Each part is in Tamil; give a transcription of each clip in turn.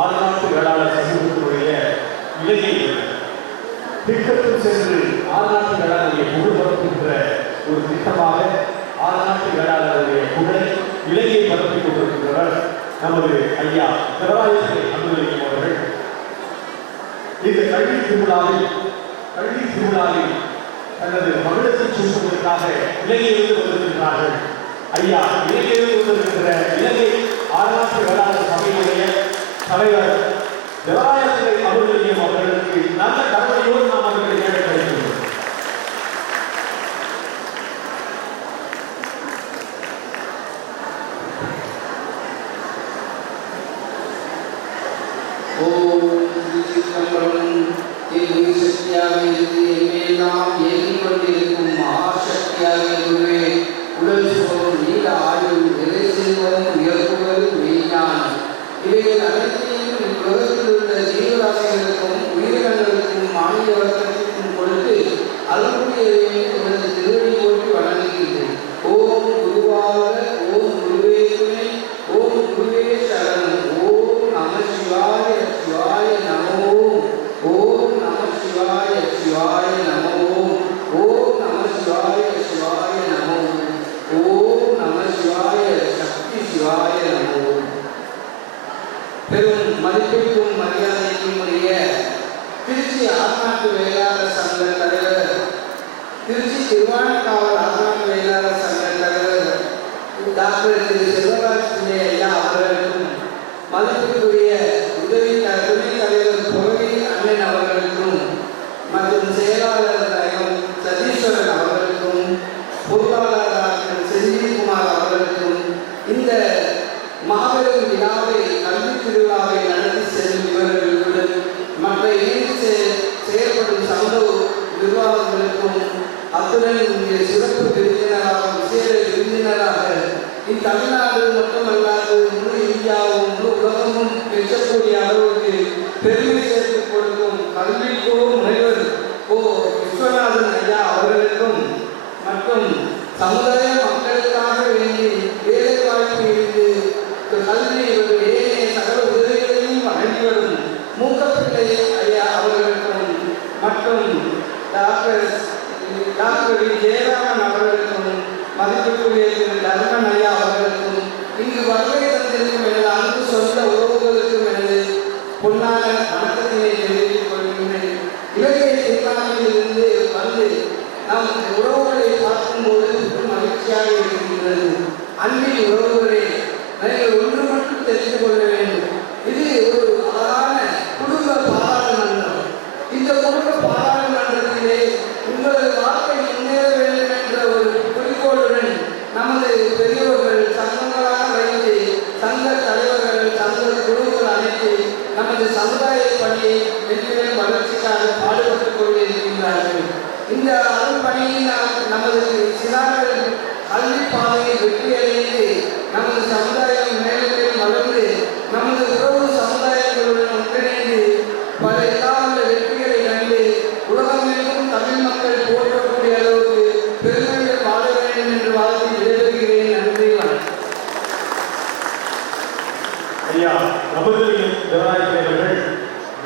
ஆறுநாட்டு வேளாளர் சமூகத்தினுடைய இலங்கை திட்டத்தில் சென்று ஆறுநாட்டு வேளாளருடைய புகழ் பரப்புகின்ற ஒரு திட்டமாக ஆறுநாட்டு வேளாளருடைய புகழை இலங்கை பரப்பிக் கொண்டிருக்கின்றனர் நமது ஐயா திரராயத்திலே அனுமதிக்கும் அவர்கள். இந்த கல்வி திருவிழாவில் தனது மகிழத்தை சூட்டுவதற்காக இலங்கையிலிருந்து வந்திருக்கிறார்கள். ஐயா இலங்கையிலிருந்து வந்திருக்கிற இலங்கை ஆறுநாட்டு வேளாளர் சபையினுடைய தலைவர் திரராயத்திலே அனுமதிக்கும் அவர்களுக்கு நல்ல கடமையோடு நாம் அவர்களை கேட்க கிடைக்கின்றோம். பெரும் மதிப்பிற்கும் மரியாதைக்கும் உரிய திருச்சி ஆறுநாட்டு வேளாளர் சங்க தலைவர், திருச்சி திருவானைக்காவல் ஆறுநாட்டு வேளாளர் சங்க தலைவர் டாக்டர் திரு செல்வராஜ் ஐயா அவர்களுக்கும், மதிப்பிற்குரிய உதவி துணைத் தலைவர் புரவி அண்ணன் அவர்களுக்கும் மற்றும் செயலாளர் நாயகம் சதீஸ்வரன் அவர்களுக்கும், பொருளாளர் டாக்டர் செந்தில்குமார் அவர்களுக்கும் இந்த மாபெரும் விழாவை கல்வி திருவிழாவை நடத்தி செல்லும் இவர்களுடன் மற்ற இணைந்து செயல்படும் சமூக நிர்வாகங்களுக்கும், அத்துடன் இங்கே சிறப்பு விருந்தினராக விசேட விருந்தினராக இத்தமிழ்நாடு மட்டுமல்லாது முழு இந்தியாவும் முழு உலகமும் பெற்றக்கூடிய அளவுக்கு பெருமை சேர்த்துக் கொடுக்கும் கல்விக்கோ முனைவர் விஸ்வநாதன் ஐயா அவர்களுக்கும் மற்றும் சமுதாய மக்களுக்காக வேண்டி வேலை வாய்ப்பு இருந்து கல்வி ஏனைய சகல உதவிகளையும் வழங்கி வரும் மூக்கப்பிள்ளை ஐயா அவர்களுக்கும் மற்றும் டாக்டர் ஜெயராமன் அவர்களுக்கும், மதிப்பிற்குரிய திரு தர்மன் ஐயா அவர்களுக்கும், இங்கு வருகை தந்திருக்கும் எனது அன்பு சொந்த உறவுகளுக்கும் எனது பொன்னான வணக்கத்தினை தெரிவித்துக் கொள்கின்றேன். இலங்கை திருநாளிலிருந்து வந்து நம் உறவுகளை பார்க்கும்போது மகிழ்ச்சியாக இருக்கின்றது. அன்பின் உறவுகளே, நீங்கள் ஒன்று மட்டும் தெரிந்து கொள்ள வேண்டும். இது ஒரு அழகான குடும்ப பாராளுமன்றம். இந்த குடும்ப பாராளுமன்றத்திலே உங்களது வாழ்க்கை முன்னேற வேண்டும் என்ற ஒரு குறிக்கோளுடன் நமது பெரியவர்கள் சங்கங்களாக வைத்து சங்க தலைவர்கள் சங்க குழுக்கள் அனைத்து நமது சமுதாய பணியை வெற்றிகளின் வளர்ச்சிக்காக பாடுபட்டுக் கொண்டிருக்கின்றார்கள். இந்த அருள்பணியில் நமது சிறார்கள் கல்வி பாதையை வெற்றியடைந்து நமது சமுதாயம் மேலும் வளர்ந்து நமது உறவு சமுதாயங்களுடன் ஒன்றிணைந்து பல எல்லா வெற்றிகளை கண்டு உலகமெங்கும் தமிழ் மக்கள் போற்றக்கூடிய அளவுக்கு பெருமைகள் வாழ வேண்டும் என்று வாழ்த்தி விடைபெறுகிறேன். நன்றி, வணக்கம். ஐயா பிரபுதலிங்கம் தேவராயர்கள்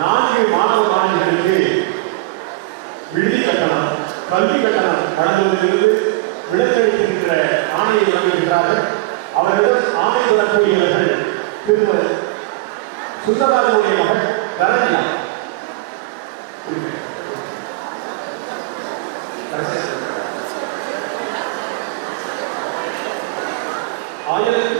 4 மாணவ மாணவிகளுக்கு விடுதி கட்டணம், கல்வி கட்டணம் வழங்குவதிலிருந்து விலக்களிக்கின்ற ஆணையை வழங்குகின்றார்கள். அவர்களிடம் ஆணை பெறக்கூடியவர்கள் திருமதி சுந்தரராஜனுடைய மகள் தரணியா. ஆயிரத்தி